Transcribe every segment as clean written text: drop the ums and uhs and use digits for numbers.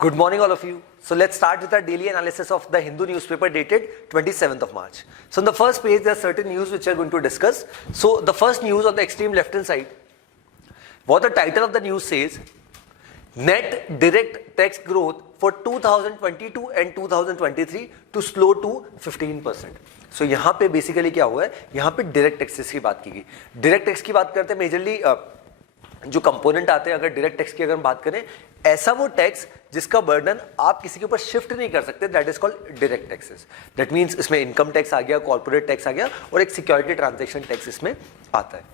Good morning, all of you. So let's start with our daily analysis of the Hindu newspaper dated 27th of March. So on the first page, there are certain news which we are going to discuss. So the first news on the extreme left-hand side, what the title of the news says, net direct tax growth for 2022 and 2023 to slow to 15%. So यहाँ पे basically क्या हुआ है, यहाँ पे direct taxes की बात की गई. डायरेक्ट टैक्स की बात करते हैं मेजरली जो कंपोनेंट आते हैं. अगर डायरेक्ट टैक्स की अगर हम बात करें, ऐसा वो टैक्स जिसका बर्डन आप किसी के ऊपर शिफ्ट नहीं कर सकते, that is called direct taxes. That means इसमें इनकम टैक्स आ गया, कॉर्पोरेट टैक्स आ गया और एक सिक्योरिटी ट्रांजैक्शन टैक्स इसमें आता है.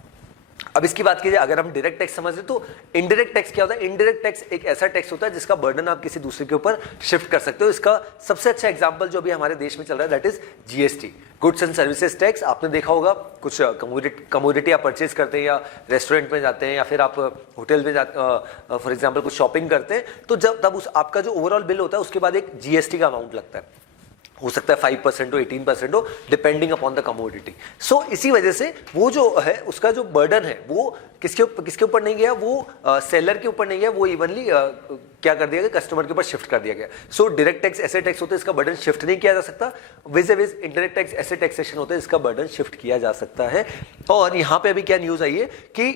अब इसकी बात कीजिए, अगर हम डायरेक्ट टैक्स समझ लें तो इनडायरेक्ट टैक्स क्या होता है. इनडायरेक्ट टैक्स एक ऐसा टैक्स होता है जिसका बर्डन आप किसी दूसरे के ऊपर शिफ्ट कर सकते हो. इसका सबसे अच्छा एग्जांपल जो भी हमारे देश में चल रहा है that is GST, goods and services tax. आपने देखा होगा कुछ कमोडिटी आप परचेज करते हैं या रेस्टोरेंट में जाते हैं या फिर आप होटल में जाते, फॉर एग्जाम्पल कुछ शॉपिंग करते हैं, तो जब तब उस आपका जो ओवरऑल बिल होता है उसके बाद एक जीएसटी का अमाउंट लगता है. हो सकता है 5% हो, 18% हो, डिपेंडिंग अपॉन द कमोडिटी. सो इसी वजह से वो जो है उसका जो बर्डन है वो किसके ऊपर नहीं गया, वो सेलर के ऊपर नहीं गया, वो इवनली क्या कर दिया गया, कस्टमर के ऊपर शिफ्ट कर दिया गया. सो डायरेक्ट टैक्स ऐसे टैक्स होते हैं इसका बर्डन शिफ्ट नहीं किया जा सकता. विज इनडायरेक्ट टैक्स ऐसे टैक्सेशन होते हैं इसका बर्डन शिफ्ट किया जा सकता है. और यहाँ पे अभी क्या न्यूज आई है कि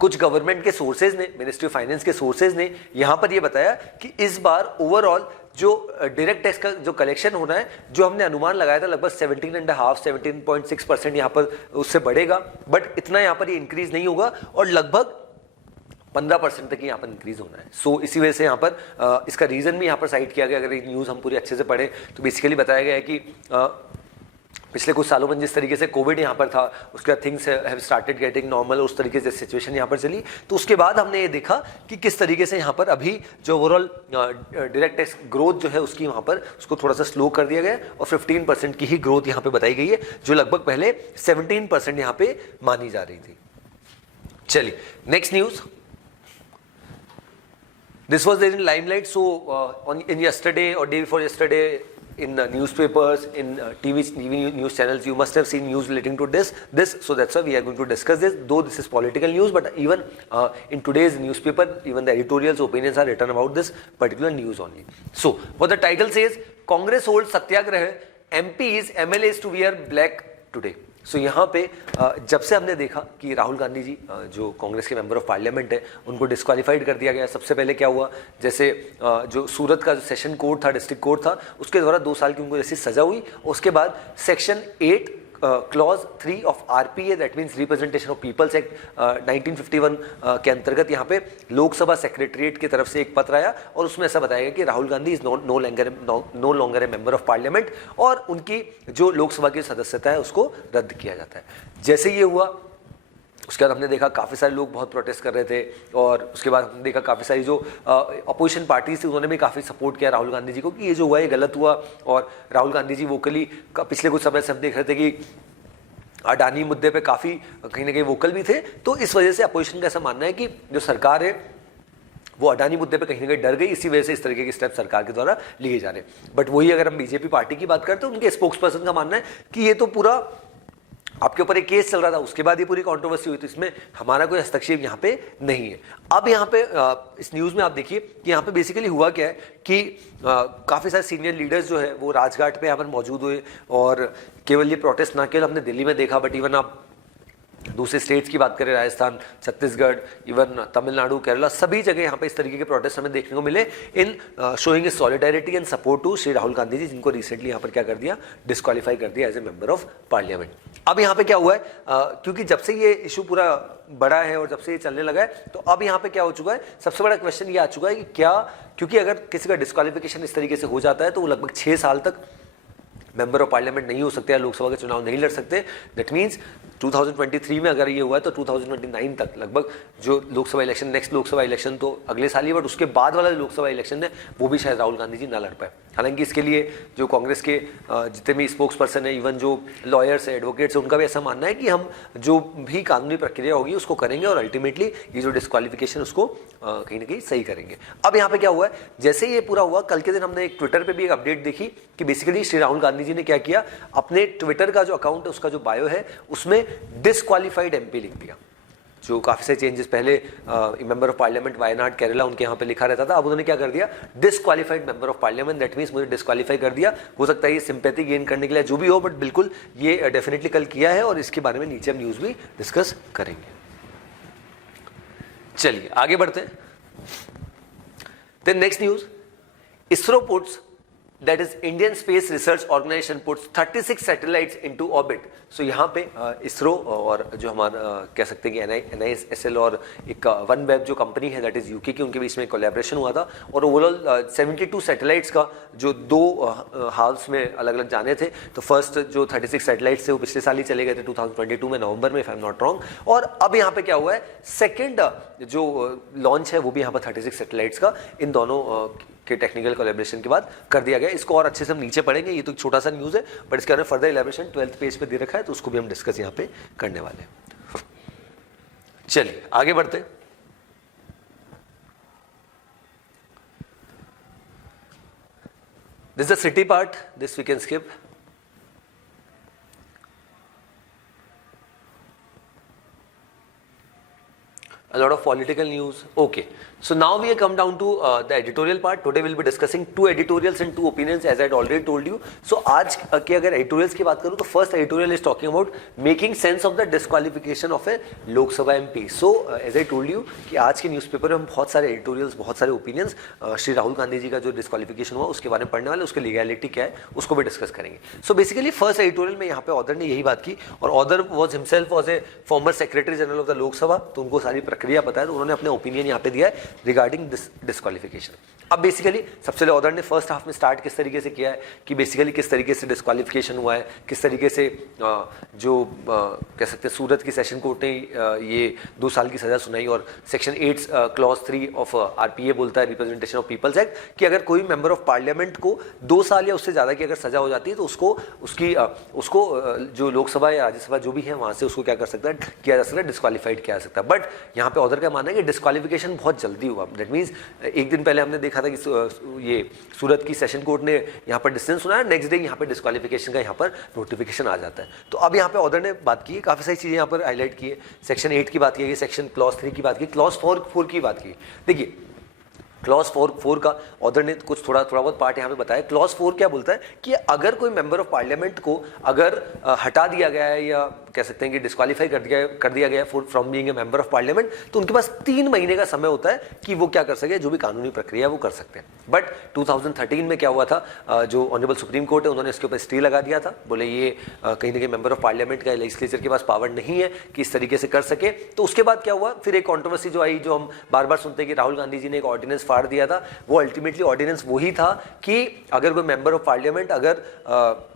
कुछ गवर्नमेंट के सोर्सेज ने, मिनिस्ट्री ऑफ फाइनेंस के सोर्सेज ने यहां पर ये बताया कि इस बार ओवरऑल जो डायरेक्ट टैक्स का जो कलेक्शन होना है, जो हमने अनुमान लगाया था लगभग 17.5-17.6% यहां पर उससे बढ़ेगा, बट इतना यहां पर ये इंक्रीज नहीं होगा और लगभग 15% तक यहाँ पर इंक्रीज होना है. सो इसी वजह से यहाँ पर इसका रीजन भी यहाँ पर साइड किया गया. अगर ये न्यूज़ हम पूरी अच्छे से पढ़ें तो बेसिकली बताया गया है कि पिछले कुछ सालों में जिस तरीके से कोविड यहाँ पर था, उसके बाद things have started getting normal, उस तरीके से सिचुएशन यहाँ पर चली, तो उसके बाद हमने ये देखा कि किस तरीके से यहाँ पर अभी जो ओवरऑल डायरेक्ट टैक्स ग्रोथ जो है उसकी वहाँ पर उसको थोड़ा सा स्लो कर दिया गया और 15% की ही ग्रोथ यहाँ पे बताई गई है, जो लगभग पहले 17% यहाँ पे मानी जा रही थी. चलिए next news. This was there in limelight. So in yesterday or day before yesterday, in newspapers, in TV news channels, you must have seen news relating to this. So that's why we are going to discuss this. Though this is political news, but even in today's newspaper, even the editorials, opinions are written about this particular news only. So what the title says: Congress holds satyagrah, MPs, MLAs to wear black today. सो यहाँ पे जब से हमने देखा कि राहुल गांधी जी जो कांग्रेस के member of parliament है उनको डिस्क्वालीफाइड कर दिया गया. सबसे पहले क्या हुआ, जैसे जो सूरत का जो सेशन कोर्ट था, डिस्ट्रिक्ट कोर्ट था, उसके द्वारा 2 साल की उनको जैसी सजा हुई. उसके बाद section 8 clause 3 of RPA, that means representation of people's act 1951 के अंतर्गत यहाँ पे लोकसभा सेक्रेटरीट की तरफ से एक पत्र आया और उसमें ऐसा बताया गया कि Rahul Gandhi is no longer a member of parliament और उनकी जो लोकसभा की सदस्यता है उसको रद्द किया जाता है. जैसे ये हुआ उसके बाद हमने देखा काफ़ी सारे लोग बहुत प्रोटेस्ट कर रहे थे और उसके बाद हमने देखा काफ़ी सारी जो अपोजिशन पार्टीज थी उन्होंने भी काफ़ी सपोर्ट किया राहुल गांधी जी को कि ये जो हुआ ये गलत हुआ. और राहुल गांधी जी वोकली पिछले कुछ समय से हम देख रहे थे कि अडानी मुद्दे पे काफ़ी कहीं ना कहीं वोकल भी थे. तो इस वजह से अपोजिशन का ऐसा मानना है कि जो सरकार है वो अडानी मुद्दे पे कहीं ना कहीं डर गई, इसी वजह से इस तरीके के स्टेप सरकार के द्वारा लिए जा रहे हैं. बट वही अगर हम बीजेपी पार्टी की बात करते हैं, उनके स्पोक्स पर्सन का मानना है कि ये तो पूरा आपके ऊपर एक केस चल रहा था, उसके बाद ये पूरी कंट्रोवर्सी हुई, तो इसमें हमारा कोई हस्तक्षेप यहाँ पे नहीं है. अब यहाँ पे इस न्यूज़ में आप देखिए कि यहाँ पे बेसिकली हुआ क्या है कि काफ़ी सारे सीनियर लीडर्स जो है वो राजघाट पे यहाँ पर मौजूद हुए और केवल ये प्रोटेस्ट ना केवल हमने दिल्ली में देखा, बट इवन आप दूसरे स्टेट्स की बात करें, राजस्थान, छत्तीसगढ़, इवन तमिलनाडु, केरला, सभी जगह यहाँ पे इस तरीके के प्रोटेस्ट हमें देखने को मिले in showing solidarity and support to Shri Rahul Gandhi ji, जिनको रिसेंटली यहाँ पर क्या कर दिया, डिस्क्वालीफाई कर दिया as a member of parliament. अब यहाँ पे क्या हुआ है, क्योंकि जब से ये इशू पूरा बड़ा है और जब से ये चलने लगा है, तो अब यहाँ पे क्या हो चुका है, सबसे बड़ा क्वेश्चन ये आ चुका है कि क्या, क्योंकि अगर किसी का डिस्क्वालिफिकेशन इस तरीके से हो जाता है तो वो लगभग 6 साल तक मेंबर ऑफ पार्लियामेंट नहीं हो सकते या लोकसभा के चुनाव नहीं लड़ सकते. दैट मीन्स 2023 में अगर ये हुआ है तो 2029 तक लगभग जो Lok Sabha election, next Lok Sabha election तो अगले साल ही, बट उसके बाद वाला लोकसभा इलेक्शन है वो भी शायद राहुल गांधी जी ना लड़ पाए. हालांकि इसके लिए जो कांग्रेस के जितने भी स्पोक्स पर्सन है, इवन जो लॉयर्स है, एडवोकेट्स है, उनका भी ऐसा मानना है कि हम जो भी कानूनी प्रक्रिया होगी उसको करेंगे और अल्टीमेटली ये जो डिस्क्वालिफिकेशन उसको कहीं ना कहीं सही करेंगे. अब यहाँ पे क्या हुआ है, जैसे ये पूरा हुआ, कल के दिन हमने एक ट्विटर पे भी एक अपडेट देखी कि बेसिकली श्री राहुल गांधी जी ने क्या किया, अपने ट्विटर का जो अकाउंट है उसका जो बायो है उसमें डिस्क्वालीफाइड एमपी लिख दिया. जो काफ़ी सारे चेंजेस पहले member of parliament Wayanad Kerala उनके यहाँ पे लिखा रहता था, अब उन्होंने क्या कर दिया, disqualified member of parliament, that means मुझे डिसक्वालीफाई कर दिया। हो सकता है ये सिंपैथी गेन करने के लिए जो भी हो, बट बिल्कुल ये डेफिनेटली कल किया है और इसके बारे में नीचे हम न्यूज़ भी डिस्कस करेंगे। चलिए आगे बढ़ते हैं। Then next news, ISRO puts, that is Indian Space Research Organization puts 36 satellites into orbit। सो यहाँ पे इसरो और जो हमारा कह सकते हैं कि NISL और एक वन वेब जो कंपनी है दैट इज यूके की, उनके बीच में कोलैबोरेशन हुआ था और ओवरऑल 72 सैटेलाइट्स का जो 2 हाल्स में अलग अलग जाने थे। तो फर्स्ट जो 36 सैटेलाइट्स थे वो पिछले साल ही चले गए थे 2022 में नवंबर में, if I am not wrong. और अब यहाँ पे क्या हुआ है, सेकेंड जो लॉन्च है वो भी यहाँ पर 36 सैटेलाइट्स का इन दोनों के टेक्निकल कोलैबोरेशन के बाद कर दिया गया। इसको और अच्छे से हम नीचे पढ़ेंगे, ये तो छोटा सा न्यूज़ है बट इसके बारे में फर्दर इलैबोरेशन 12th पेज पे दे रखा है, तो उसको भी हम डिस्कस यहाँ पे करने वाले हैं। चलिए आगे बढ़ते हैं। This is the city part, this we can skip. A lot of political news. Okay, so now we have come down to the editorial part. Today we'll be discussing 2 editorials and 2 opinions, as I had already told you. So आज के अगर editorials की बात करूँ तो first editorial is talking about making sense of the disqualification of a लोक सभा MP. So as I told you कि आज के न्यूज़पेपर में हम बहुत सारे editorials, बहुत सारे opinions श्री राहुल गांधी जी का जो disqualification हुआ उसके बारे में पढ़ने वाले, उसके लीगैलिटी क्या है उसको भी डिस्कस करेंगे। सो बेसिकली फर्स्ट एडिटोरियल में यहाँ पे ऑथर ने यही बात की, और author was himself was a former secretary general of the Lok Sabha, तो उनको सारी प्रक्रिया पता है, तो उन्होंने अपने ओपिनियन यहाँ पे दिया है रिगार्डिंग दिस डिस्क्वालिफिकेशन। अब बेसिकली सबसे पहले ऑथर ने फर्स्ट हाफ में स्टार्ट किस तरीके से किया है कि बेसिकली किस तरीके से डिस्क्वालिफिकेशन हुआ है, किस तरीके से जो कह सकते हैं सूरत की सेशन कोर्ट ने ये 2 साल की सजा सुनाई, और सेक्शन 8 क्लॉज 3 ऑफ RPA बोलता है, रिप्रेजेंटेशन ऑफ पीपल्स एक्ट, कि अगर कोई मेंबर ऑफ पार्लियामेंट को 2 साल या उससे ज़्यादा की अगर सजा हो जाती है तो उसको जो लोकसभा या राज्यसभा जो भी है वहाँ से उसको क्या कर सकता है, किया जा सकता है, डिस्क्वालीफाइड किया जा सकता है। बट यहाँ पे ऑथर का मानना है कि डिस्क्वालिफिकेशन बहुत जल्दी हुआ। दैट मीन्स एक दिन पहले हमने देखा था कि ये सूरत की सेशन कोर्ट ने यहाँ पर डिस्टेंस सुनाया, नेक्स्ट डे यहाँ पे डिस्क्वालिफिकेशन का यहाँ पर नोटिफिकेशन आ जाता है। तो अब यहाँ पे ऑथर ने बात की है, काफ़ी सारी चीज़ें यहाँ पर हाईलाइट की है। सेक्शन 8 की बात की है, सेक्शन क्लॉज 3 की बात की, क्लॉज 4 की बात की। देखिए क्लॉज 4 का ऑथर ने कुछ थोड़ा बहुत पार्ट यहाँ पे बताया। क्लॉज 4 क्या बोलता है कि अगर कोई मेंबर ऑफ पार्लियामेंट को अगर हटा दिया गया है या कह सकते हैं कि डिस्क्वालीफाई कर दिया गया from being a member of parliament, तो उनके पास 3 महीने का समय होता है कि वो क्या कर सके, जो भी कानूनी प्रक्रिया वो कर सकते हैं। बट 2013 में क्या हुआ था, जो ऑनरेबल सुप्रीम कोर्ट है उन्होंने इसके ऊपर स्टे लगा दिया था, बोले ये कहीं ना कहीं मेंबर ऑफ पार्लियामेंट का लेजिस्लेचर के पास पावर नहीं है कि इस तरीके से कर सके। तो उसके बाद क्या हुआ, फिर एक कॉन्ट्रोवर्सी जो आई, जो हम बार बार सुनते हैं कि राहुल गांधी जी ने एक ऑर्डिनेंस फाड़ दिया था, वो अल्टीमेटली ऑर्डिनेंस वही था कि अगर कोई मेंबर ऑफ पार्लियामेंट अगर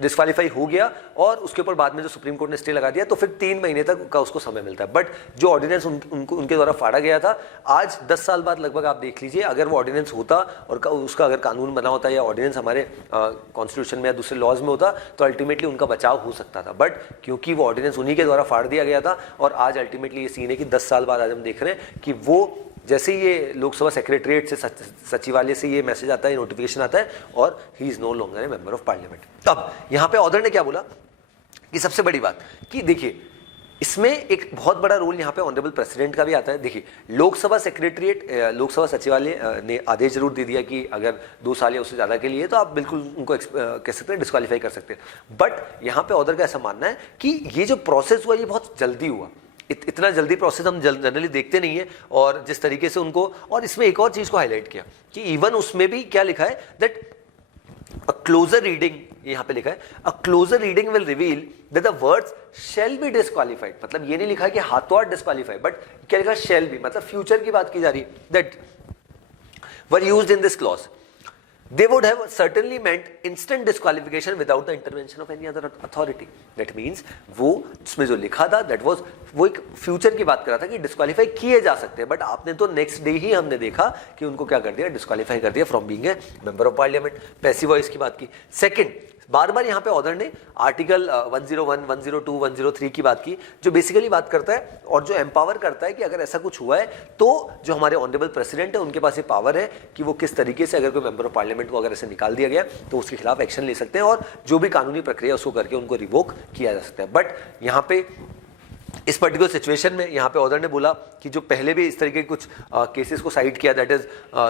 डिस्क्वालीफाई हो गया और उसके ऊपर बाद में जो सुप्रीम कोर्ट ने स्टे लगा दिया तो फिर 3 महीने तक का उसको समय मिलता है। बट जो ऑर्डिनेंस उनके द्वारा फाड़ा गया था, आज 10 साल बाद लगभग आप देख लीजिए, अगर वो ऑर्डिनेंस होता और उसका अगर कानून बना होता या ऑर्डिनेंस हमारे कॉन्स्टिट्यूशन में या दूसरे लॉज में होता तो अल्टीमेटली उनका बचाव हो सकता था। बट क्योंकि वो ऑर्डिनेंस उन्हीं के द्वारा फाड़ दिया गया था और आज अल्टीमेटली ये सीन है कि 10 साल बाद आज हम देख रहे हैं कि वो जैसे ही ये लोकसभा सेक्रेटरीट से सचिवालय से ये मैसेज आता है, नोटिफिकेशन आता है और he is no longer a member of parliament. तब यहाँ पे ऑथर ने क्या बोला कि सबसे बड़ी बात कि देखिए इसमें एक बहुत बड़ा रोल यहाँ पे ऑनरेबल प्रेसिडेंट का भी आता है। देखिए लोकसभा सेक्रेटरीट, लोकसभा सचिवालय ने आदेश जरूर दे दिया कि अगर 2 साल या उससे ज़्यादा के लिए तो आप बिल्कुल उनको कह सकते हैं डिस्क्वालीफाई कर सकते हैं। बट यहाँ पे ऑथर का ऐसा मानना है कि ये जो प्रोसेस हुआ ये बहुत जल्दी हुआ, इतना जल्दी प्रोसेस हम जनरली देखते नहीं है। और जिस तरीके से उनको, और इसमें एक और चीज़ को हाईलाइट किया कि इवन उसमें भी क्या लिखा है दैट अ क्लोजर रीडिंग, यहाँ पे लिखा है a closer reading will reveal that the words shall be disqualified. मतलब ये नहीं लिखा है कि हाथों हाथ डिस्क्वालीफाइड, बट क्या लिखा है शैल बी, मतलब फ्यूचर की बात की जा रही है, that were used in this clause they would have certainly meant instant disqualification without the intervention of any other authority. That means वो उसमें जो लिखा था that was वो एक फ्यूचर की बात कर रहा था कि डिस्क्वालीफाई किए जा सकते हैं। बट आपने तो नेक्स्ट डे ही हमने देखा कि उनको क्या कर दिया, डिस्क्वालीफाई कर दिया from being a member of parliament. Passive voice की बात की। सेकंड, बार बार यहाँ पे ऑथर ने आर्टिकल 101, 102, 103 की बात की, जो बेसिकली बात करता है और जो एम्पावर करता है कि अगर ऐसा कुछ हुआ है तो जो हमारे ऑनरेबल प्रेसिडेंट है उनके पास ये पावर है कि वो किस तरीके से अगर कोई मेंबर ऑफ पार्लियामेंट को अगर ऐसे निकाल दिया गया तो उसके खिलाफ एक्शन ले सकते हैं और जो भी कानूनी प्रक्रिया उसको करके उनको रिवोक किया जा सकता है। बट यहाँ पे इस पर्टिकुलर सिचुएशन में यहाँ पे ऑर्डर ने बोला कि जो पहले भी इस तरीके के कुछ केसेस को साइड किया, that is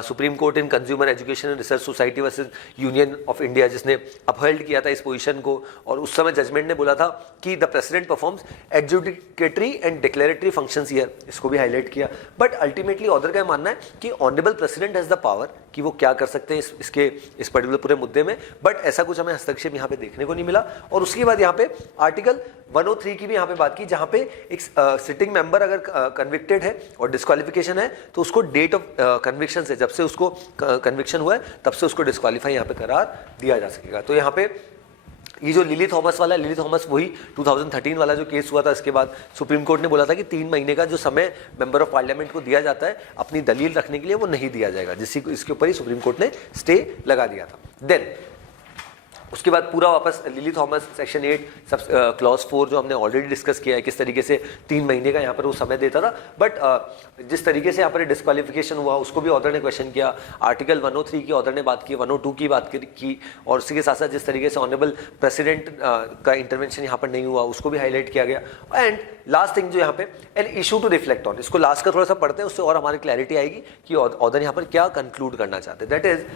supreme court in consumer education and research society versus union of India, जिसने अपहेल्ड किया था इस पोजीशन को, और उस समय जजमेंट ने बोला था कि the president performs adjudicatory and declaratory functions here, इसको भी हाईलाइट किया। बट अल्टीमेटली ऑर्डर का मानना है कि honourable president has the power कि वो क्या कर सकते हैं इस पर्टिकुलर पूरे मुद्दे में, बट ऐसा कुछ हमें हस्तक्षेप यहाँ पे देखने को नहीं मिला। और उसके बाद यहाँ पे आर्टिकल 103 की भी यहाँ पे बात की, जहाँ पे एक सिटिंग मेंबर अगर कन्विक्टेड है और डिस्क्वालिफिकेशन है तो उसको डेट ऑफ कन्विक्शन से, जब से उसको कन्विक्शन हुआ है तब से उसको डिस्क्वालीफाई यहाँ पे करार दिया जा सकेगा। तो यहाँ पे ये जो लिली थॉमस वाला है, लिली थॉमस वही 2013 वाला जो केस हुआ था, इसके बाद सुप्रीम कोर्ट ने बोला था कि 3 महीने का जो समय मेंबर ऑफ पार्लियामेंट को दिया जाता है अपनी दलील रखने के लिए, वो नहीं दिया जाएगा, इसके ऊपर ही सुप्रीम कोर्ट ने स्टे लगा दिया था। देन उसके बाद पूरा वापस lily Thomas section 8 sub clause 4 जो हमने ऑलरेडी डिस्कस किया है, किस तरीके से 3 महीने का यहाँ पर वो समय देता था, बट जिस तरीके से यहाँ पर डिस्क्वालिफिकेशन हुआ उसको भी ऑर्डर ने क्वेश्चन किया। आर्टिकल 103 की ऑर्डर ने बात की, 102 की बात की, और उसी के साथ साथ जिस तरीके से ऑनरेबल प्रेसिडेंट का इंटरवेंशन यहाँ पर नहीं हुआ उसको भी हाईलाइट किया गया। एंड लास्ट थिंग जो यहाँ पे an issue to reflect on, इसको लास्ट का थोड़ा सा पढ़ते हैं, उससे और हमारी क्लैरिटी आएगी कि ऑर्डर यहाँ पर क्या कंक्लूड करना चाहते हैं। That is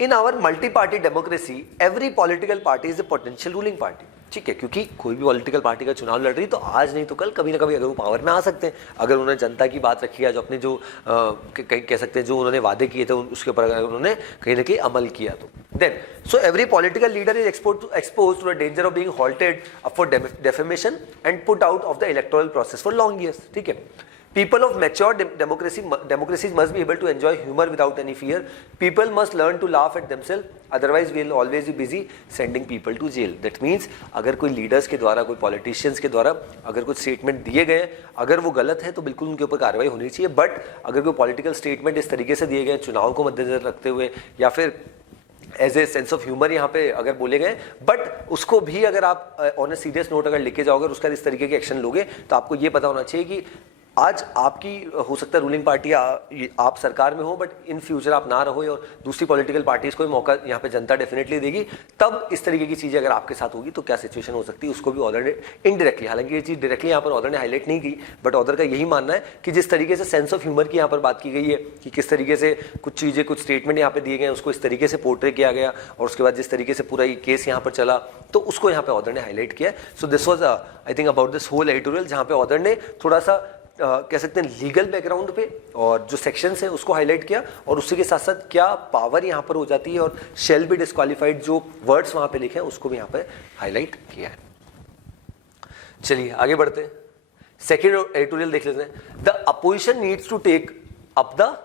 in our multi party democracy every political party is a potential ruling party. ठीक है, क्योंकि कोई भी पॉलिटिकल पार्टी का चुनाव लड़ रही तो आज नहीं तो कल कभी ना कभी अगर वो पावर में आ सकते हैं, अगर उन्होंने जनता की बात रखी है, जो अपने जो कह सकते हैं जो उन्होंने वादे किए थे उसके ऊपर अगर उन्होंने कहीं ना कहीं अमल किया तो then so every political leader is expose to the danger of being halted up for defamation and put out of the electoral process for long years. ठीक है, people of mature democracies must be able to enjoy humor without any fear. People must learn to laugh at themselves, otherwise we'll always be busy sending people to jail. That means अगर कोई leaders के द्वारा, कोई politicians के द्वारा अगर कुछ statement दिए गए, अगर वो गलत है तो बिल्कुल उनके ऊपर कार्रवाई होनी चाहिए। बट अगर कोई पॉलिटिकल स्टेटमेंट इस तरीके से दिए गए चुनाव को मद्देनजर रखते हुए, या फिर as a sense of humour यहाँ पे अगर बोले गए, बट उसको भी अगर आप ऑन ए सीरियस नोट अगर लेके जाओगे, उसका इस तरीके के एक्शन लोगे, तो आपको ये पता होना चाहिए कि आज आपकी हो सकता है रूलिंग पार्टी आप सरकार में हो, बट इन फ्यूचर आप ना रहो, और दूसरी पॉलिटिकल पार्टीज को भी मौका यहाँ पे जनता डेफिनेटली देगी। तब इस तरीके की चीजें अगर आपके साथ होगी तो क्या सिचुएशन हो सकती है, उसको भी ऑर्डर ने इनडायरेक्टली, हालांकि ये चीज डायरेक्टली यहाँ पर ऑर्डर ने हाईलाइट नहीं की, बट ऑर्डर का यही मानना है कि जिस तरीके से सेंस ऑफ ह्यूमर की यहाँ पर बात की गई है कि किस तरीके से कुछ चीजें, कुछ स्टेटमेंट यहाँ पे दिए गए, उसको इस तरीके से पोर्ट्रे किया गया, और उसके बाद जिस तरीके से पूरा ये केस यहाँ पर चला, तो उसको यहाँ पे ऑर्डर ने हाईलाइट किया। So this was I think about this whole editorial, जहाँ पे ऑर्डर ने थोड़ा सा कह सकते हैं लीगल बैकग्राउंड पे और जो सेक्शंस हैं उसको हाईलाइट किया, और उसी के साथ साथ क्या पावर यहाँ पर हो जाती है, और शेल बी डिस्क्वालीफाइड जो वर्ड्स वहाँ पे लिखे हैं उसको भी यहाँ पे हाईलाइट किया है। चलिए आगे बढ़ते हैं, सेकेंड एडिटोरियल देख लेते हैं। The opposition needs to take up the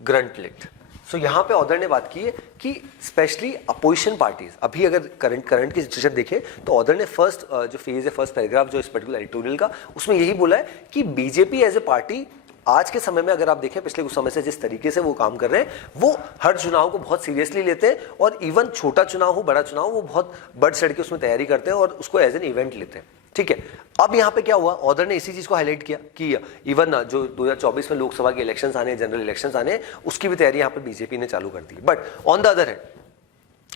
gauntlet. So यहाँ पे ऑर्डर ने बात की है कि स्पेशली अपोजिशन पार्टीज, अभी अगर करंट की सिचुएशन देखें तो ऑर्डर ने फर्स्ट जो फेज है, फर्स्ट पैराग्राफ जो इस पर्टिकुलर एडिटोरियल का, उसमें यही बोला है कि बीजेपी एज ए पार्टी आज के समय में अगर आप देखें पिछले कुछ समय से जिस तरीके से वो काम कर रहे हैं, वो हर चुनाव को बहुत सीरियसली लेते हैं, और इवन छोटा चुनाव हो बड़ा चुनाव, वो बहुत बढ़ चढ़ के उसमें तैयारी करते हैं और उसको एज एन इवेंट लेते हैं। ठीक है, अब यहाँ पे क्या हुआ, ऑर्डर ने इसी चीज को हाईलाइट किया कि इवन जो 2024 में लोकसभा के इलेक्शंस आने, जनरल इलेक्शंस आने, उसकी भी तैयारी यहाँ पर बीजेपी ने चालू कर दी। But on the other hand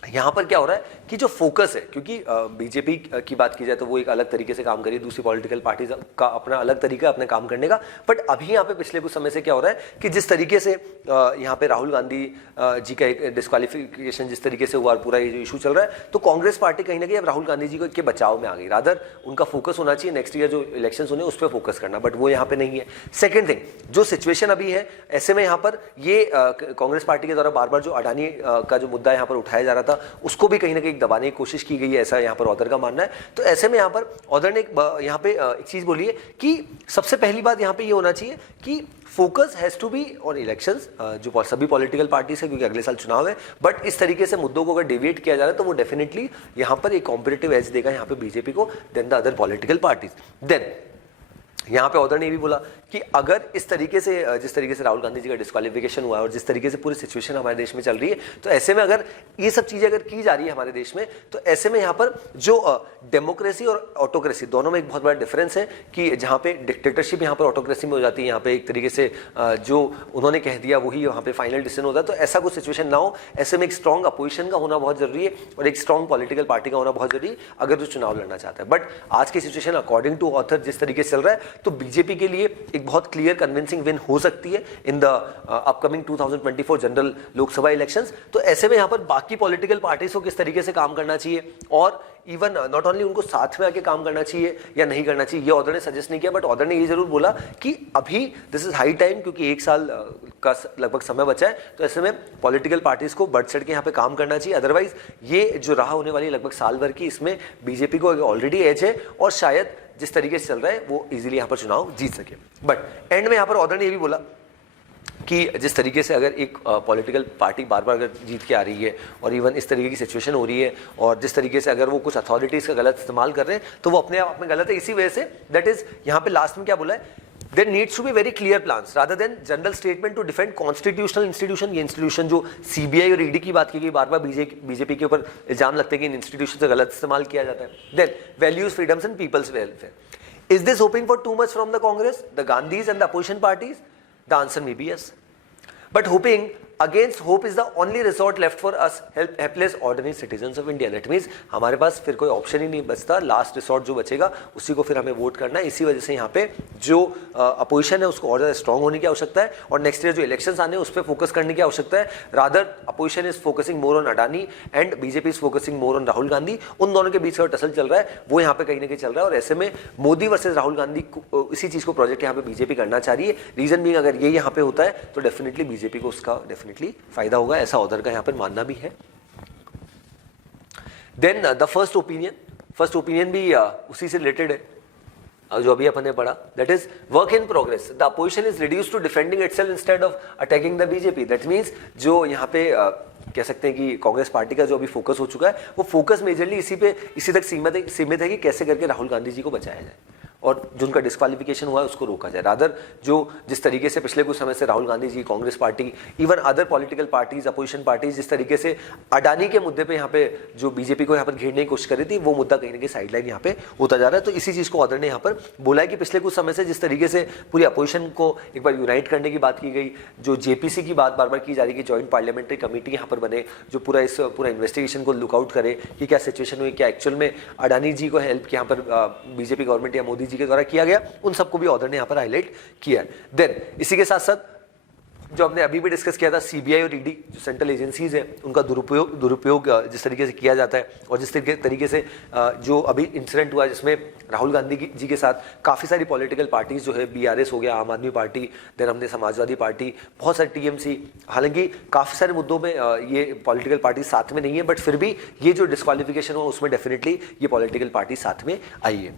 यहाँ पर क्या हो रहा है कि जो फोकस है, क्योंकि बीजेपी की बात की जाए तो वो एक अलग तरीके से काम करी, दूसरी पॉलिटिकल पार्टीज का अपना अलग तरीका है अपने काम करने का, बट अभी यहाँ पे पिछले कुछ समय से क्या हो रहा है कि जिस तरीके से यहाँ पे राहुल गांधी जी का एक डिस्क्वालिफिकेशन जिस तरीके से हुआ, पूरा ये जो इशू चल रहा है, तो कांग्रेस पार्टी कहीं ना कहीं अब राहुल गांधी जी के बचाव में आ गई। रादर उनका फोकस होना चाहिए नेक्स्ट ईयर जो इलेक्शन होने उस पर फोकस करना, बट वो यहाँ पे नहीं है। सेकेंड थिंग, जो सिचुएशन अभी है, ऐसे में यहाँ पर ये कांग्रेस पार्टी के द्वारा बार बार जो अडानी का जो मुद्दा यहाँ पर उठाया जा रहा था, उसको भी कहीं ना कहीं दबाने की कोशिश की गई है, ऐसा यहाँ पर ऑर्डर का मानना है। तो ऐसे में यहाँ पर ऑर्डर ने यहाँ पे एक चीज बोली है कि सबसे पहली बात यहाँ पे ये होना चाहिए कि focus has to be on elections, जो सभी पॉलिटिकल पार्टीज है, क्योंकि अगले साल चुनाव है, बट इस तरीके से मुद्दों को अगर डेविएट किया जा रहा है तो वो डेफिनेटली यहाँ पर एक कॉम्पिटिटिव एज देगा यहाँ पे बीजेपी को then the other political parties. Then यहाँ पे ऑदर ने भी बोला कि अगर इस तरीके से जिस तरीके से राहुल गांधी जी का डिस्क्वालिफिकेशन हुआ है और जिस तरीके से पूरी सिचुएशन हमारे देश में चल रही है, तो ऐसे में अगर ये सब चीजें अगर की जा रही है हमारे देश में, तो ऐसे में यहाँ पर जो डेमोक्रेसी और ऑटोक्रेसी दोनों में एक बहुत बड़ा डिफरेंस है कि जहाँ पे डिक्टेटरशिप यहाँ पर ऑटोक्रेसी में हो जाती है, यहाँ पे एक तरीके से जो उन्होंने कह दिया वही यहाँ पे फाइनल डिसीजन होता है। तो ऐसा कुछ सिचुएशन ना हो, ऐसे में एक स्ट्रॉन्ग अपोजिशन का होना बहुत जरूरी है और एक स्ट्रॉन्ग पॉलिटिकल पार्टी का होना बहुत जरूरी है अगर जो चुनाव लड़ना चाहता है। बट आज की सिचुएशन अकॉर्डिंग टू ऑथर जिस तरीके से चल रहा है, तो बीजेपी के लिए एक बहुत क्लियर कन्विंसिंग विन हो सकती है in the upcoming 2024 general Lok Sabha elections. तो ऐसे में यहाँ पर बाकी पॉलिटिकल पार्टीज को किस तरीके से काम करना चाहिए और इवन नॉट ओनली उनको साथ में आके काम करना चाहिए या नहीं करना चाहिए, ये ऑर्डर ने सजेस्ट नहीं किया, बट ऑर्डर ने ये जरूर बोला कि अभी दिस इज हाई टाइम, क्योंकि एक साल का लगभग समय बचा है, तो ऐसे में पॉलिटिकल पार्टीज को बढ़ चढ़ के यहाँ पे काम करना चाहिए। अदरवाइज ये जो राह होने वाली लगभग साल भर की, इसमें बीजेपी को ऑलरेडी एज है और शायद जिस तरीके से चल रहा है वो इजीली यहाँ पर चुनाव जीत सके। बट एंड में यहाँ पर ऑर्डर ने ये भी बोला कि जिस तरीके से अगर एक पॉलिटिकल पार्टी बार बार अगर जीत के आ रही है और इवन इस तरीके की सिचुएशन हो रही है और जिस तरीके से अगर वो कुछ अथॉरिटीज़ का गलत इस्तेमाल कर रहे हैं, तो वो अपने आप में गलत है। इसी वजह से दैट इज यहाँ पे लास्ट में क्या बोला है, there needs to be very clear plans rather than general statement to defend constitutional institution. ये इंस्टीट्यूशन जो सीबीआई और ईडी की बात की गई, बार बार बीजेपी के ऊपर इल्जाम लगते हैं कि इन इंस्टीट्यूशन से गलत इस्तेमाल किया जाता है। Then values, freedoms and people's welfare. Is this hoping for too much from the Congress, the Gandhis and the opposition parties? The answer may be yes. But hoping against hope is the only resort left for us helpless ordinary citizens of India. That means हमारे पास फिर कोई option ही नहीं बचता, last resort जो बचेगा उसी को फिर हमें वोट करना है। इसी वजह से यहाँ पे जो अपोजिशन है उसको और ज़्यादा स्ट्रॉन्ग होने की आवश्यकता है और नेक्स्ट ईयर जो इलेक्शंस आने हैं उस पर फोकस करने की आवश्यकता है। Rather opposition is focusing more on Adani and BJP is focusing more on Rahul Gandhi. उन दोनों के बीच का टसल चल रहा है वो यहाँ पे कहीं ना कहीं चल रहा है और ऐसे में मोदी वर्सेज राहुल गांधी इसी चीज़ को प्रोजेक्ट यहाँ पे बीजेपी करना चाह रही है। रीजन भी अगर ये यहाँ पे होता है तो डेफिनेटली बीजेपी को उसका डेफिनेटली फायदा होगा, ऐसा ऑर्डर का यहाँ पर मानना भी है। देन द फर्स्ट ओपिनियन भी उसी से रिलेटेड है जो अभी अपन ने पढ़ा, that is work in progress. The opposition is reduced to defending itself instead of attacking the BJP. That means जो यहाँ पे कह सकते हैं कि कांग्रेस पार्टी का जो अभी फोकस हो चुका है वो फोकस मेजरली इसी तक सीमित है कि कैसे करके राहुल गांधी जी को बचाया जाए और जो उनका डिस्क्वालिफिकेशन हुआ है उसको रोका जाए। रादर जो जिस तरीके से पिछले कुछ समय से Rahul Gandhi ji, Congress party, even other political parties, opposition parties जिस तरीके से अडानी के मुद्दे पे यहाँ पे जो बीजेपी को यहाँ पर घेरने की कोशिश कर रही थी, वो मुद्दा कहीं ना कहीं साइडलाइन यहाँ पे होता जा रहा है। तो इसी चीज़ को ऑर्डर ने यहाँ पर बोला है कि पिछले कुछ समय से जिस तरीके से पूरी अपोजिशन को एक बार यूनाइट करने की बात की गई, जो जेपीसी की बात बार बार की जा रही है कि जॉइंट पार्लियामेंट्री कमेटी यहाँ पर बने जो पूरा इन्वेस्टिगेशन को लुकआउट करे कि क्या सिचुएशन हुई, क्या एक्चुअल में अडानी जी को हेल्प यहाँ पर बीजेपी गवर्नमेंट या मोदी जी के द्वारा किया गया, उन सबको भी ऑर्डर ने यहां पर हाईलाइट किया। देन इसी के साथ साथ जो हमने अभी भी डिस्कस किया था, सीबीआई और ईडी जो सेंट्रल एजेंसीज हैं उनका दुरुपयोग जिस तरीके से किया जाता है और जिस तरीके से जो अभी इंसिडेंट हुआ जिसमें राहुल गांधी जी के साथ काफ़ी सारी पॉलिटिकल पार्टीज जो है, बीआरएस हो गया, आम आदमी पार्टी, देन हमने समाजवादी पार्टी, बहुत सारी टीएमसी, हालांकि काफ़ी सारे मुद्दों में ये पॉलिटिकल पार्टी साथ में नहीं है, बट फिर भी ये जो डिस्क्वालिफिकेशन हुआ उसमें डेफिनेटली ये पॉलिटिकल पार्टी साथ में आई है।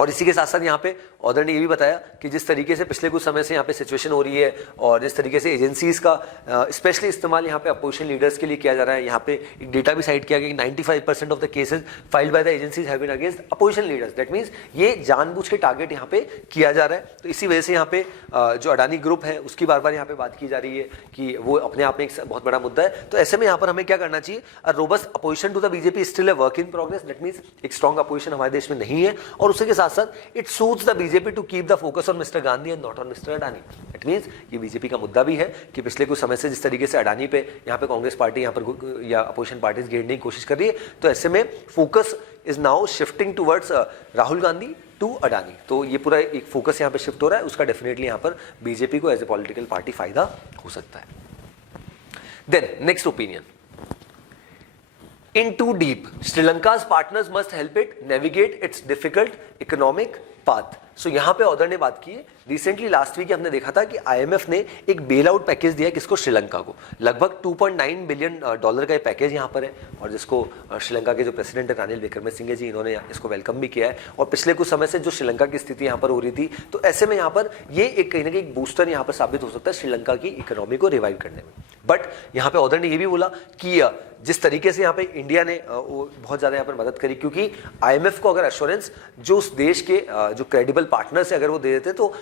और इसी के साथ साथ यहाँ पे ऑर्डर ने ये भी बताया कि जिस तरीके से पिछले कुछ समय से यहाँ पे सिचुएशन हो रही है और जिस तरीके से एजेंसीज का स्पेशली इस्तेमाल यहाँ पे अपोजिशन लीडर्स के लिए किया जा रहा है, यहाँ पे एक डेटा भी साइट किया गया कि 95% of the cases filed by the agencies have been against opposition leaders. That means ये जानबूझ के टारगेट यहाँ पे किया जा रहा है। तो इसी वजह से यहाँ पे जो अडानी ग्रुप है उसकी बार बार यहाँ पे बात की जा रही है कि वो अपने आप में एक बहुत बड़ा मुद्दा है। तो ऐसे में यहाँ पर हमें क्या करना चाहिए, robust opposition to the BJP still a work in progress. That means एक स्ट्रॉन्ग अपोजिशन हमारे देश में नहीं है और उसी के साथ साथ it suits the BJP to keep the focus on mister Gandhi and not on mister Adani. It means ये बीजेपी का मुद्दा भी है कि पिछले कुछ समय से जिस तरीके से अडानी पे यहाँ पे कांग्रेस पार्टी यहाँ पर या अपोजिशन पार्टीज घेरने की कोशिश कर रही है, तो ऐसे में focus is now shifting towards Rahul Gandhi to Adani. तो ये पूरा एक फोकस यहाँ पे शिफ्ट हो रहा है, उसका डेफिनेटली यहाँ पर बीजेपी को एज ए पॉलिटिकल पार्टी फायदा हो सकता है। Then next opinion, in too deep, Sri Lanka's partners must help it navigate its difficult economic path. सो यहाँ पे ऑर्डर ने बात की है, रिसेंटली लास्ट वीक हमने देखा था कि आईएमएफ ने एक बेल आउट पैकेज दिया किसको, श्रीलंका को। लगभग $2.9 बिलियन का ये पैकेज यहाँ पर है और जिसको श्रीलंका के जो प्रेसिडेंट है रानिल विक्रमसिंघे जी, इन्होंने इसको वेलकम भी किया है। और पिछले कुछ समय से जो श्रीलंका की स्थिति यहाँ पर हो रही थी, तो ऐसे में यहाँ पर ये एक कहीं ना कहीं एक बूस्टर यहाँ पर साबित हो सकता है श्रीलंका की इकोनॉमी को रिवाइव करने में। बट यहाँ पे ऑर्डर ने ये भी बोला कि जिस तरीके से यहाँ पे इंडिया ने बहुत ज़्यादा यहाँ पर मदद करी, क्योंकि आईएमएफ को अगर एश्योरेंस जो उस देश के जो क्रेडिबल क्रेडिबल पार्टनर से अगर वो दे देते तो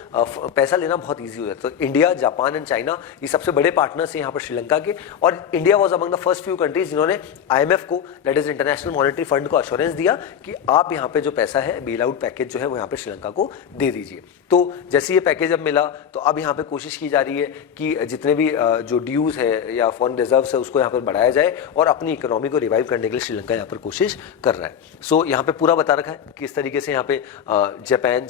पैसा लेना बहुत ईजी हो जाता। तो इंडिया, जापान एंड चाइना ये सबसे बड़े पार्टनर्स हैं यहाँ पर श्रीलंका के, और India was among the first few countries जिन्होंने IMF को, that is international Monetary fund को अश्योरेंस दिया कि आप यहाँ पे जो पैसा है, बेल आउट पैकेज जो है वो यहाँ पे श्रीलंका को दे दीजिए। तो जैसे ये पैकेज अब मिला तो अब यहाँ पे कोशिश की जा रही है कि जितने भी जो ड्यूज है या फॉरेन रिजर्व्स है उसको यहाँ पर बढ़ाया जाए और अपनी इकोनॉमी को रिवाइव करने के लिए श्रीलंका यहाँ पर कोशिश कर रहा है। सो यहाँ पे पूरा बता रखा है किस तरीके से यहाँ पे Japan,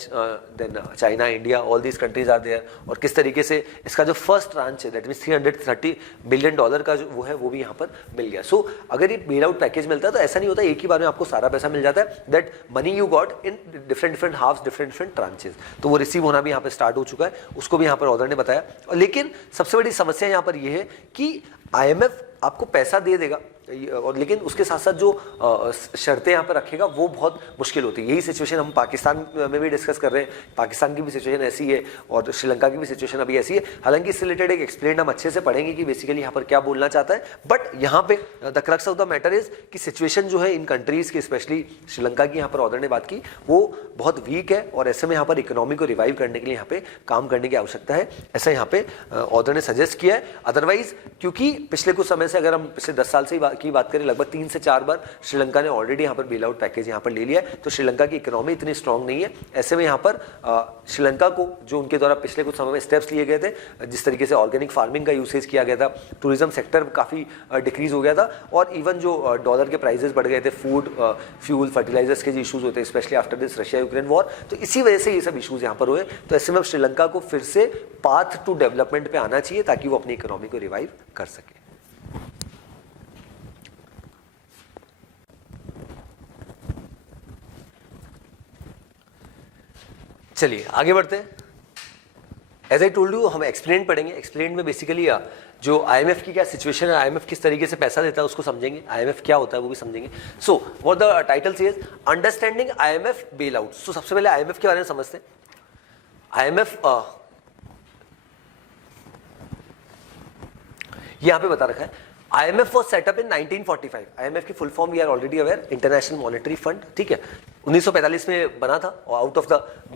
then China, India, all these countries are there, और किस तरीके से इसका जो फर्स्ट ट्रांच है दैट मीन्स $330 बिलियन का जो वो है वो भी यहाँ पर मिल गया। सो अगर ये बेल आउट पैकेज मिलता है तो ऐसा नहीं होता एक ही बार में आपको सारा पैसा मिल जाता है, that money you got in different halfs, different tranches. तो वो रिसीव होना भी यहाँ पे स्टार्ट हो चुका है, उसको भी यहाँ पर ऑर्डर ने बताया। लेकिन सबसे बड़ी समस्या यहाँ पर ये है कि IMF आपको पैसा दे देगा और लेकिन उसके साथ साथ जो शर्तें यहाँ पर रखेगा वो बहुत मुश्किल होती है। यही सिचुएशन हम पाकिस्तान में भी डिस्कस कर रहे हैं। पाकिस्तान की भी सिचुएशन ऐसी है और श्रीलंका की भी सिचुएशन अभी ऐसी है। हालांकि इससे रिलेटेड एक एक्सप्लेन हम अच्छे से पढ़ेंगे कि बेसिकली यहाँ पर क्या बोलना चाहता है। बट यहाँ पे the crux of the matter is कि सिचुएशन जो है इन कंट्रीज की, स्पेशली श्रीलंका की, यहाँ पर ऑर्डर ने बात की, वो बहुत वीक है और ऐसे में यहाँ पर इकोनॉमी को रिवाइव करने के लिए यहाँ पे काम करने की आवश्यकता है, ऐसा यहाँ पे ऑर्डर ने सजेस्ट किया है। अदरवाइज क्योंकि पिछले कुछ समय से, अगर हम पिछले 10 साल से की बात करें, लगभग 3 से 4 बार श्रीलंका ने ऑलरेडी यहाँ पर बेल आउट पैकेज यहाँ पर ले लिया है। तो श्रीलंका की इकोनॉमी इतनी स्ट्रांग नहीं है। ऐसे में यहाँ पर श्रीलंका को जो उनके द्वारा पिछले कुछ समय में स्टेप्स लिए गए थे, जिस तरीके से ऑर्गेनिक फार्मिंग का यूसेज किया गया था, टूरिज्म सेक्टर काफ़ी डिक्रीज हो गया था, और इवन जो डॉलर के प्राइजेस बढ़ गए थे, फूड, फ्यूल, फर्टिलाइजर्स के जो इशूज होते हैं specially after this Russia Ukraine war, तो इसी वजह से ये सब इशूज यहाँ पर हुए। तो ऐसे में श्रीलंका को फिर से पाथ टू डेवलपमेंट पे आना चाहिए ताकि वो अपनी इकोनॉमी को रिवाइव कर सके। चलिए आगे बढ़ते हैं। एज आई टोल्ड यू, हम एक्सप्लेन पढ़ेंगे। एक्सप्लेन में बेसिकली जो IMF की क्या सिचुएशन है, IMF किस तरीके से पैसा देता है उसको समझेंगे, IMF क्या होता है वो भी समझेंगे। So what the title says, understanding IMF bail out. So सबसे पहले IMF के बारे में समझते हैं। IMF यहां पे बता रखा है, IMF was set up in 1945। IMF की full form we are already aware, International Monetary Fund, ठीक है। 1945 में बना था out of the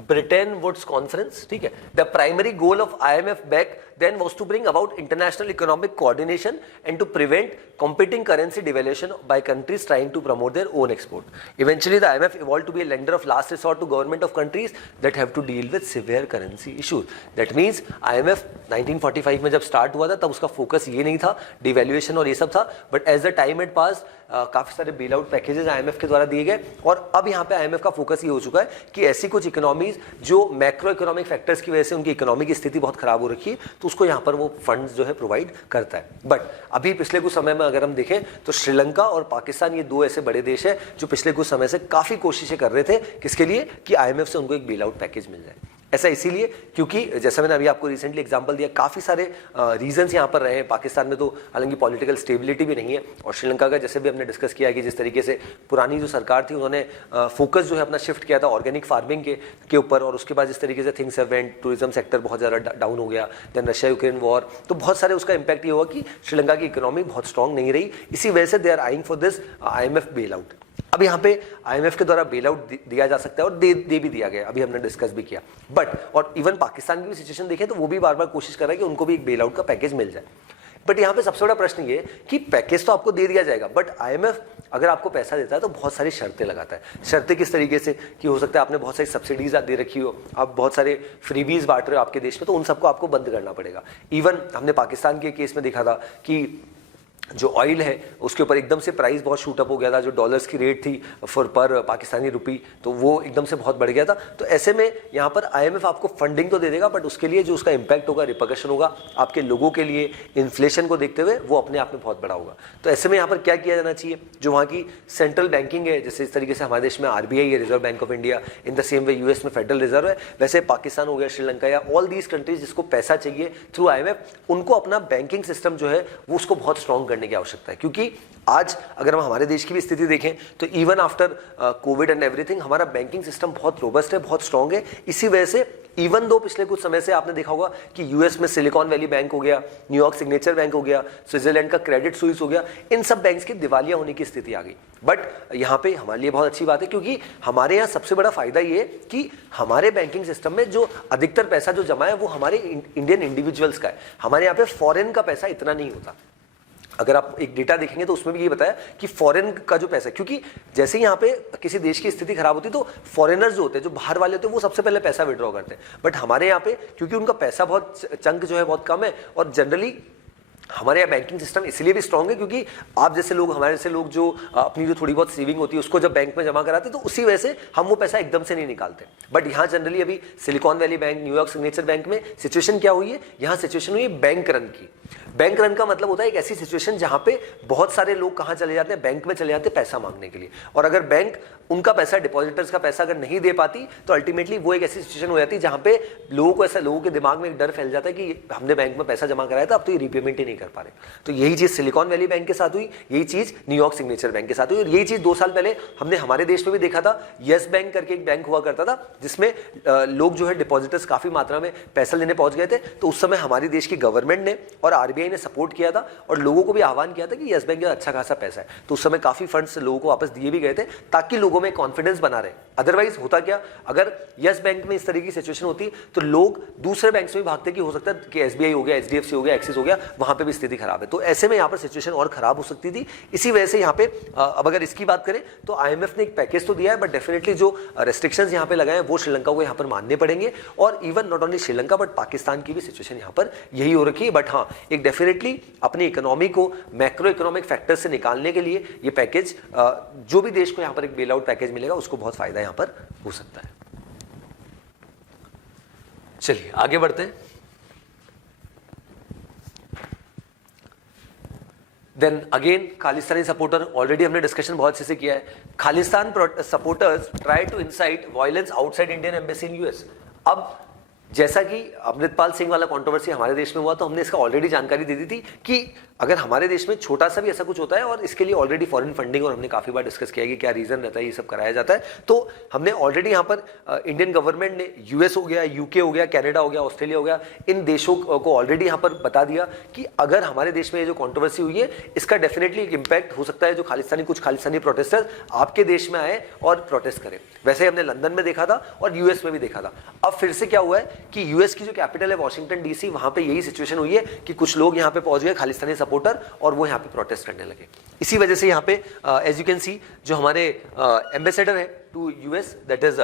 Bretton Woods conference, ठीक है। The primary goal of IMF back then was to bring about international economic coordination and to prevent competing currency devaluation by countries trying to promote their own export. Eventually the IMF evolved to be a lender of last resort to government of countries that have to deal with severe currency issues. That means IMF 1945 में जब start हुआ था तब उसका focus ये नहीं था devaluation और ये सब था, but as the time at pass काफी सारे बेल आउट पैकेजेस IMF के द्वारा दिए गए, और अब यहाँ पे IMF का फोकस ये हो चुका है कि ऐसी कुछ इकोनॉमीज जो मैक्रो इकोनॉमिक फैक्टर्स की वजह से उनकी इकोनॉमी की स्थिति बहुत खराब हो रखी है, तो उसको यहाँ पर वो फंड्स जो है प्रोवाइड करता है। बट अभी पिछले कुछ समय में अगर हम देखें तो श्रीलंका और पाकिस्तान ये दो ऐसे बड़े देश है जो पिछले कुछ समय से काफी कोशिशें कर रहे थे, किसके लिए, कि IMF से उनको एक बेल आउट पैकेज मिल जाए। ऐसा इसीलिए क्योंकि जैसा मैंने अभी आपको रिसेंटली एग्जांपल दिया, काफ़ी सारे रीजंस यहाँ पर रहे हैं। पाकिस्तान में तो हालांकि पॉलिटिकल स्टेबिलिटी भी नहीं है, और श्रीलंका का जैसे भी हमने डिस्कस किया कि जिस तरीके से पुरानी जो सरकार थी उन्होंने फोकस जो है अपना शिफ्ट किया था ऑर्गेनिक फार्मिंग के ऊपर, और उसके बाद जिस तरीके से things have went, tourism sector बहुत ज़्यादा डाउन हो गया, देन रशिया यूक्रेन वॉर, तो बहुत सारे उसका इंपैक्ट ये हुआ कि श्रीलंका की इकोनॉमी बहुत स्ट्रांग नहीं रही। इसी वजह से they are eyeing for this IMF bail out. अब यहाँ पे IMF के द्वारा बेल आउट दिया जा सकता है और दे भी दिया गया, अभी हमने डिस्कस भी किया। बट और इवन पाकिस्तान की भी सिचुएशन देखें तो वो भी बार बार कोशिश कर रहा है कि उनको भी एक बेल आउट का पैकेज मिल जाए। बट यहाँ पे सबसे बड़ा प्रश्न ये कि पैकेज तो आपको दे दिया जाएगा, बट IMF अगर आपको पैसा देता है तो बहुत सारी शर्तें लगाता है। शर्तें किस तरीके से कि हो सकता है आपने बहुत सारी सब्सिडीज दे रखी हो, आप बहुत सारे फ्रीबीज बांट रहे हो आपके देश में, तो उन सबको आपको बंद करना पड़ेगा। इवन हमने पाकिस्तान के केस में देखा था कि जो ऑयल है उसके ऊपर एकदम से प्राइस बहुत शूट अप हो गया था, जो डॉलर्स की रेट थी फॉर पर पाकिस्तानी रुपी, तो वो एकदम से बहुत बढ़ गया था। तो ऐसे में यहाँ पर IMF आपको फंडिंग तो दे देगा, बट उसके लिए जो उसका इम्पैक्ट होगा, रिपरकशन होगा आपके लोगों के लिए, इन्फ्लेशन को देखते हुए वो अपने आप में बहुत बड़ा होगा। तो ऐसे में यहाँ पर क्या किया जाना चाहिए, जो वहाँ की सेंट्रल बैंकिंग है, जैसे इस तरीके से हमारे देश में RBI है, reserve bank of India, in the same way US में फेडरल रिजर्व है, वैसे पाकिस्तान हो गया, श्रीलंका या ऑल दीज कंट्रीज जिसको पैसा चाहिए थ्रू IMF, उनको अपना बैंकिंग सिस्टम जो है वो उसको बहुत स्ट्रॉन्ग करने की आवश्यकता है। क्योंकि आज अगर हम हमारे देश की भी स्थिति देखें तो even after Covid and everything हमारा बैंकिंग सिस्टम बहुत रोबस्ट है, बहुत स्ट्रांग है। इसी वजह से इवन दो पिछले कुछ समय से आपने देखा होगा कि यूएस में सिलिकॉन वैली बैंक हो गया, न्यूयॉर्क सिग्नेचर बैंक हो गया, स्विट्जरलैंड का क्रेडिट स्विस हो गया, इन सब बैंक्स की दिवालिया होने की स्थिति आ गई। बट यहाँ पे हमारे लिए बहुत अच्छी बात है, क्योंकि हमारे यहाँ सबसे बड़ा फायदा ये है कि हमारे बैंकिंग सिस्टम में जो अधिकतर पैसा जो जमा है वो हमारे इंडियन इंडिविजुअल्स का है। हमारे यहाँ पे फॉरेन का पैसा इतना नहीं होता। अगर आप एक डेटा देखेंगे तो उसमें भी ये बताया कि फॉरेन का जो पैसा, क्योंकि जैसे यहाँ पे किसी देश की स्थिति खराब होती है तो फॉरेनर्स जो होते हैं, जो बाहर वाले होते हैं, वो सबसे पहले पैसा विड्रॉ करते हैं। बट हमारे यहाँ पे क्योंकि उनका पैसा बहुत चंक जो है बहुत कम है, और जनरली हमारे यहाँ बैंकिंग सिस्टम इसलिए भी स्ट्रांग है क्योंकि आप जैसे लोग, हमारे जैसे लोग जो अपनी जो थोड़ी बहुत सेविंग होती है उसको जब बैंक में जमा कराते तो उसी वजह से हम वो पैसा एकदम से नहीं निकालते। बट यहाँ जनरली अभी silicon valley bank, New York signature bank में सिचुएशन क्या हुई है, यहाँ सिचुएशन हुई है बैंक रन की। बैंक रन का मतलब होता है एक ऐसी सिचुएशन जहां पे बहुत सारे लोग कहां चले जाते हैं, बैंक में चले जाते हैं पैसा मांगने के लिए, और अगर बैंक उनका पैसा, डिपॉजिटर्स का पैसा अगर नहीं दे पाती तो अल्टीमेटली वो एक ऐसी सिचुएशन हो जाती है जहां पे लोगों के दिमाग में एक डर फैल जाता है कि हमने बैंक में पैसा जमा कराया था, अब तो ये रिपेमेंट ही नहीं कर पा रहे। तो यही चीज सिलिकॉन वैली बैंक के साथ हुई, यही चीज न्यूयॉर्क सिग्नेचर बैंक के साथ हुई, और यही चीज 2 साल पहले हमने हमारे देश में भी देखा था। येस बैंक करके एक बैंक हुआ करता था जिसमें लोग जो है डिपॉजिटर्स काफी मात्रा में पैसा लेने पहुंच गए थे। तो उस समय हमारी देश की गवर्नमेंट ने और आरबीआई ने सपोर्ट किया था और लोगों को भी आह्वान किया था कि येस बैंक में अच्छा खासा पैसा है। तो उस समय काफी फंड्स लोगों को वापस दिए भी गए थे ताकि लोगों में कॉन्फिडेंस बना रहे। अदरवाइज होता क्या, अगर येस बैंक में इस तरह की सिचुएशन होती तो लोग दूसरे बैंक में भी भागते कि हो सकता है कि एसबीआई हो गया, एचडीएफसी हो गया, एक्सिस हो गया, वहां पे भी स्थिति खराब है। तो ऐसे में यहाँ पर सिचुएशन और खराब हो सकती थी। इसी वजह से यहाँ पे अब अगर इसकी बात करें तो आईएमएफ ने एक पैकेज तो दिया है, बट डेफिनेटली जो रेस्ट्रिक्शंस यहाँ पे लगाए हैं वो श्रीलंका को यहाँ पर मानने पड़ेंगे। और even not only Sri Lanka but Pakistan की भी सिचुएशन यहाँ पर यही हो रखी है। बट हाँ, एक डेफिनेटली अपनी इकोनॉमी को मैक्रो इकोनॉमिक फैक्टर से निकालने के लिए ये पैकेज, जो भी देश को यहाँ पर एक बेल आउट पैकेज मिलेगा उसको बहुत फायदा यहाँ पर हो सकता है। चलिए आगे बढ़ते हैं। Then again Khalistani supporter, already हमने डिस्कशन बहुत अच्छे से किया है। Khalistan supporters try to incite violence outside Indian embassy in US. अब जैसा कि अमृतपाल सिंह वाला कंट्रोवर्सी हमारे देश में हुआ तो हमने इसका ऑलरेडी जानकारी दे दी थी कि अगर हमारे देश में छोटा सा भी ऐसा कुछ होता है और इसके लिए ऑलरेडी फॉरेन फंडिंग, और हमने काफी बार डिस्कस किया कि क्या रीजन रहता है ये सब कराया जाता है, तो हमने ऑलरेडी यहाँ पर इंडियन गवर्नमेंट ने यूएस हो गया, यूके हो गया, कनाडा हो गया, ऑस्ट्रेलिया हो गया, इन देशों को ऑलरेडी यहाँ पर बता दिया कि अगर हमारे देश में ये जो कंट्रोवर्सी हुई है इसका डेफिनेटली एक इंपैक्ट हो सकता है। जो कुछ खालिस्तानी प्रोटेस्टर्स आपके देश में आए और प्रोटेस्ट करें। वैसे हमने लंदन में देखा था और यूएस में भी देखा था। अब फिर से क्या हुआ है कि यूएस की जो कैपिटल है वॉशिंगटन डीसी, वहां पे यही सिचुएशन हुई है कि कुछ लोग यहाँ पे पहुंच गए खालिस्तानी सपोर्टर और वो यहाँ पे प्रोटेस्ट करने लगे। इसी वजह से यहाँ पे एज यू कैन सी जो हमारे एम्बेसडर है to US, that is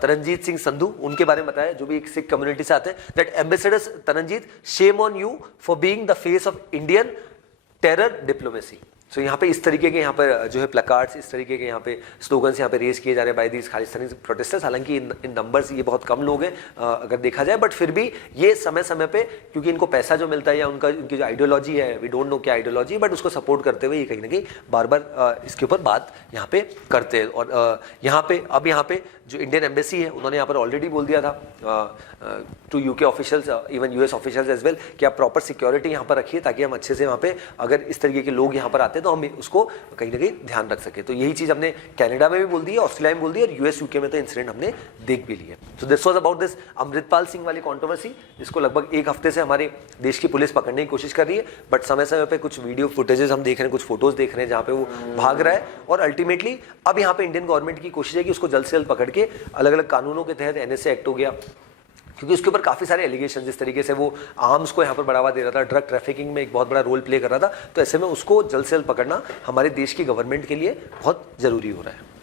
Taranjit Singh Sandhu, उनके बारे में बताया, जो भी एक सिख कम्युनिटी से आते हैं, that ambassador Taranjit, shame on you for being the face of Indian terror diplomacy. So यहाँ पे इस तरीके के यहाँ पर जो है प्लकार्ड्स, इस तरीके के यहाँ पे स्लोगन्स यहाँ पे रेज किए जा रहे हैं बाय दीज खालिस्तानी प्रोटेस्टर्स। हालांकि इन नंबर्स ये बहुत कम लोग हैं अगर देखा जाए, बट फिर भी ये समय समय पे क्योंकि इनको पैसा जो मिलता है या उनकी जो आइडियोलॉजी है, वी डोंट नो क्या आइडियोलॉजी, बट उसको सपोर्ट करते हुए ये कहीं ना कहीं बार बार इसके ऊपर बात यहाँ पे करते हैं। और यहाँ पे जो इंडियन एम्बेसी है उन्होंने यहाँ पर ऑलरेडी बोल दिया था to UK officials, even US officials as well, कि आप प्रॉपर सिक्योरिटी यहाँ पर रखिए ताकि हम अच्छे से वहाँ पे अगर इस तरीके के लोग यहाँ पर आते हैं तो हम उसको कहीं ना कहीं ध्यान रख सके। तो यही चीज हमने कनाडा में भी बोल दी है, ऑस्ट्रेलिया में बोल दी है, और यूएस यूके में तो इंसिडेंट हमने देख भी लिया। So this was about this Amritpal Singh वाली कंट्रोवर्सी, जिसको लगभग एक हफ्ते से हमारे देश की पुलिस पकड़ने की कोशिश कर रही है, बट समय समय पे कुछ वीडियो फुटेजेस हम देख रहे हैं, कुछ फोटोज देख रहे हैं जहाँ पे वो भाग रहा है। और अल्टीमेटली अब यहाँ पे इंडियन गवर्नमेंट की कोशिश है कि उसको जल्द से जल्द पकड़ के अलग अलग कानूनों के तहत, एनएसए एक्ट हो गया, क्योंकि उसके ऊपर काफी सारे एलिगेशन, जिस तरीके से वो आर्म्स को यहाँ पर बढ़ावा दे रहा था, ड्रग ट्रैफिकिंग में एक बहुत बड़ा रोल प्ले कर रहा था, तो ऐसे में उसको जल्द से जल्द पकड़ना हमारे देश की गवर्नमेंट के लिए बहुत जरूरी हो रहा है।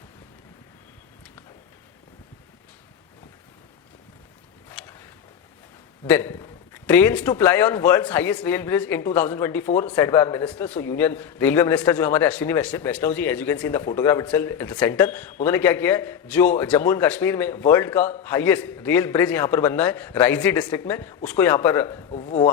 Then trains to ply on world's highest rail bridge in 2024 said by our minister. So union railway minister जो हमारे अश्विनी वैष्णव जी, as you can see in the photograph itself at the center, उन्होंने क्या किया है, जो जम्मू एंड कश्मीर में वर्ल्ड का highest rail bridge यहाँ पर बनना है राइजी डिस्ट्रिक्ट में, उसको वहाँ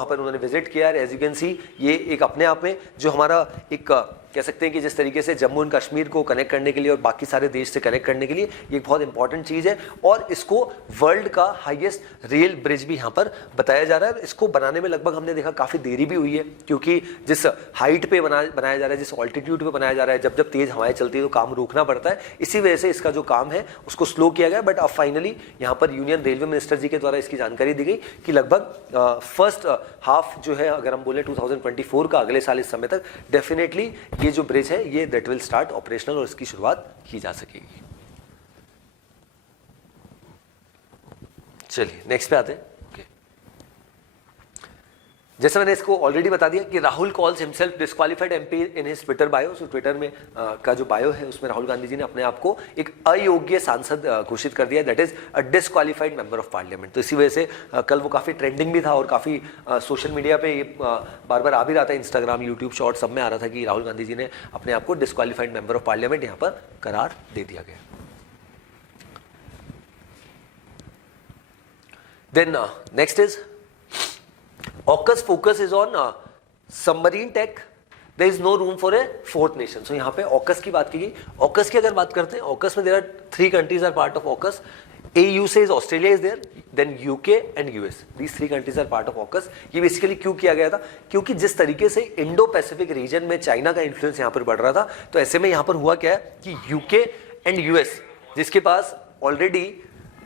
पर उन्होंने विजिट किया है। as you can see ये एक अपने आप में जो हमारा एक कह सकते हैं कि जिस तरीके से जम्मू एंड कश्मीर को कनेक्ट करने के लिए और बाकी सारे देश से कनेक्ट करने के लिए ये एक बहुत इंपॉर्टेंट चीज़ है, और इसको वर्ल्ड का हाईएस्ट रेल ब्रिज भी यहाँ पर बताया जा रहा है। इसको बनाने में लगभग हमने देखा काफ़ी देरी भी हुई है, क्योंकि जिस हाइट पे बनाया जा रहा है, जिस ऑल्टीट्यूड पे बनाया जा रहा है, जब जब तेज़ हवाएं चलती है तो काम रोकना पड़ता है, इसी वजह से इसका जो काम है उसको स्लो किया गया। बट अब फाइनली यहाँ पर यूनियन रेलवे मिनिस्टर जी के द्वारा इसकी जानकारी दी गई कि लगभग फर्स्ट हाफ जो है, अगर हम बोले 2024 का, अगले साल इस समय तक डेफिनेटली ये जो ब्रिज है ये दैट विल स्टार्ट ऑपरेशनल और इसकी शुरुआत की जा सकेगी। चलिए नेक्स्ट पे आते हैं। जैसे मैंने इसको ऑलरेडी बता दिया कि Rahul calls himself disqualified MP in his Twitter bio. So Twitter में का जो बायो है उसमें राहुल गांधी जी ने अपने आप को एक अयोग्य सांसद घोषित कर दिया, that is a disqualified member of parliament. तो इसी वजह से कल वो काफ़ी ट्रेंडिंग भी था और काफ़ी सोशल मीडिया पे बार बार आ भी रहा था, इंस्टाग्राम, यूट्यूब शॉर्ट सब में आ रहा था कि राहुल गांधी जी ने अपने आप को डिस्क्वालिफाइड मेंबर ऑफ पार्लियामेंट यहाँ पर करार दे दिया गया। Then next is AUKUS focus is on submarine tech. There is no room for a fourth nation. So यहाँ पे AUKUS की बात की गई। AUKUS की अगर बात करते हैं, AUKUS में there are 3 countries are part of AUKUS. AU says Australia is there, then UK and US. These 3 countries are part of AUKUS. ये बेसिकली क्यों किया गया था? क्योंकि जिस तरीके से इंडो पैसिफिक रीजन में चाइना का इन्फ्लुएंस यहाँ पर बढ़ रहा था, तो ऐसे में यहाँ पर हुआ क्या है कि UK एंड US जिसके पास ऑलरेडी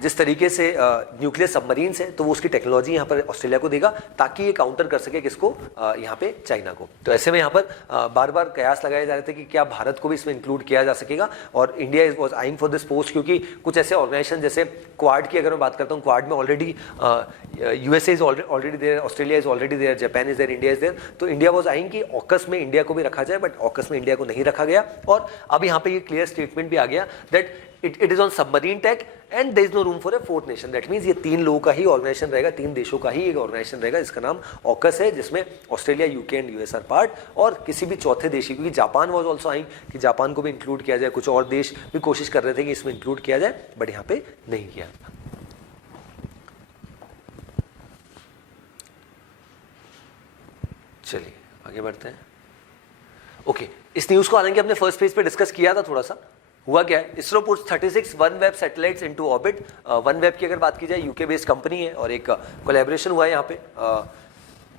जिस तरीके से न्यूक्लियर सबमरीन्स है, तो वो उसकी टेक्नोलॉजी यहाँ पर ऑस्ट्रेलिया को देगा ताकि ये काउंटर कर सके किसको, यहाँ पे चाइना को। तो ऐसे में यहाँ पर बार बार कयास लगाए जा रहे थे कि क्या भारत को भी इसमें इंक्लूड किया जा सकेगा, और India was eyeing for this post, क्योंकि कुछ ऐसे ऑर्गेनाइजेशन जैसे क्वाड की अगर मैं बात करता हूँ, क्वाड में already USA is already there, Australia is already there, Japan is there, India is there. तो इंडिया वाज आइंग कि ऑकस में इंडिया को भी रखा जाए, बट ऑकस में इंडिया को नहीं रखा गया। और अब यहाँ पे ये क्लियर स्टेटमेंट भी आ गया that it is on submarine tech and there is no room for a fourth nation. That means ये 3 लोगों का ही ऑर्गेनाइजेशन रहेगा, 3 देशों का ही एक ऑर्गेनाइजेशन रहेगा जिसका नाम ऑकस है, जिसमें Australia, UK and US are part, और किसी भी चौथे देश, क्योंकि जापान वाज आल्सो आइंग कि जापान को भी इंक्लूड किया जाए, कुछ और देश भी कोशिश कर रहे थे कि इसमें इंक्लूड किया जाए, बट यहाँ पे नहीं किया। चलिए आगे बढ़ते हैं। ओके, इस न्यूज को हालांकि हमने फर्स्ट पेज पे डिस्कस किया था थोड़ा सा। हुआ क्या है, ISRO puts 36 OneWeb satellites into orbit. OneWeb की अगर बात की जाए, यूके बेस्ड कंपनी है और एक कोलैबोरेशन हुआ है यहाँ पे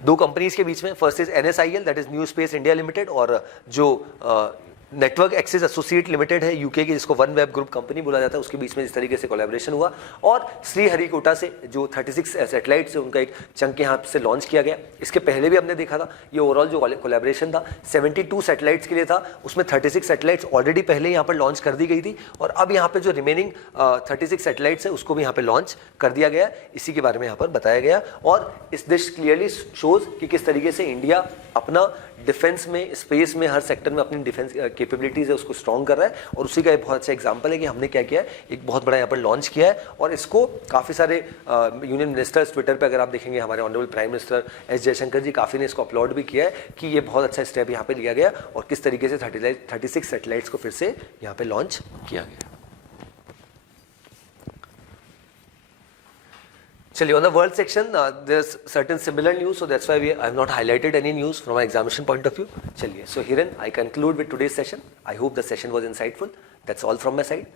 2 कंपनीज के बीच में। First is NSIL, that is new space India limited, और जो नेटवर्क एक्सेस एसोसिएट लिमिटेड है यूके की, जिसको OneWeb ग्रुप कंपनी बोला जाता है, उसके बीच में इस तरीके से कोलैबोरेशन हुआ। और श्रीहरिकोटा से जो 36 सैटेलाइट्स है उनका एक चंक यहाँ से लॉन्च किया गया। इसके पहले भी हमने देखा था, ये ओवरऑल जो कोलैबोरेशन था 72 सैटेलाइट्स के लिए था, उसमें 36 सैटेलाइट्स ऑलरेडी पहले यहाँ पर लॉन्च कर दी गई थी, और अब यहाँ पे जो रिमेनिंग 36 सैटेलाइट्स है उसको भी यहाँ पे लॉन्च कर दिया गया। इसी के बारे में यहाँ पर बताया गया, और इस दिस क्लियरली शोज कि किस तरीके से इंडिया अपना डिफेंस में, स्पेस में, हर सेक्टर में अपनी डिफेंस कैपेबिलिटीज है उसको स्ट्रॉन्ग कर रहा है। और उसी का एक बहुत अच्छा एग्जांपल है कि हमने क्या किया है, एक बहुत बड़ा यहाँ पर लॉन्च किया है, और इसको काफ़ी सारे यूनियन मिनिस्टर्स ट्विटर पे अगर आप देखेंगे, हमारे honourable prime minister S Jaishankar ji काफ़ी ने इसको अपलोड भी किया है कि ये बहुत अच्छा स्टेप यहाँ पे लिया गया, और किस तरीके से 36 सैटेलाइट्स को फिर से यहाँ पे लॉन्च किया गया। चलिए, on the world section, there's certain similar news, so that's why I have not highlighted any news from an examination point of view. चलिए, so herein I conclude with today's session. I hope the session was insightful. That's all from my side.